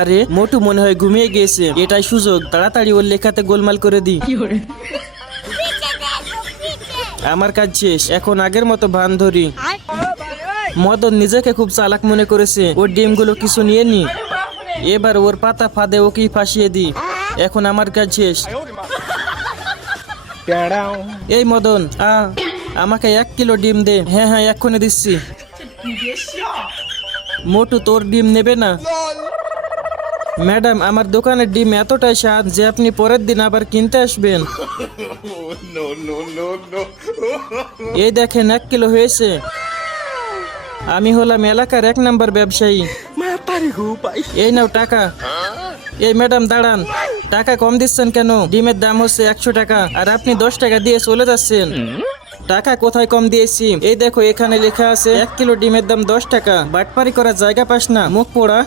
আরে মোটু মনে হয় ঘুমিয়ে গিয়েছে, এটাই সুযোগ, তাড়াতাড়ি ওর লেখাতে গোলমাল করে দি। আমার কাজ শেষ, এখন আগের মতো ভান ধরি। মদন নিজেকে খুব চালাক মনে করেছে, ওর ডিমগুলো কিছু নিয়ে নি, এবার ওর পাতা ফাঁদে ওকেই ফাঁসিয়ে দি। এখন আমার কাজ শেষ। এই মদন, আমাকে 1 কিলো ডিম দে। হ্যাঁ হ্যাঁ, এক্ষুনি দিচ্ছি। মোটু তোর ডিম নেবে না? ম্যাডাম, আমার দোকানের ডিম এতটাই স্বাদ যে আপনি পরের দিন আবার কিনতে আসবেন। এই দেখেন 1 কিলো হয়েছে। আমি হলাম এলাকার 1 নাম্বার ব্যবসায়ী। এই নাও টাকা। এই ম্যাডাম দাঁড়ান, টাকা কম দিচ্ছেন কেন? ডিমের দাম হচ্ছে 100 টাকা আর আপনি 10 টাকা দিয়ে চলে যাচ্ছেন। টাকা কোথায় কম দিয়েছি? এই দেখো, এখানে লেখা আছে 1 কিলো ডিমের দাম 10 টাকা। বাটপারি করার জায়গা পাস না, মুখ পোড়া।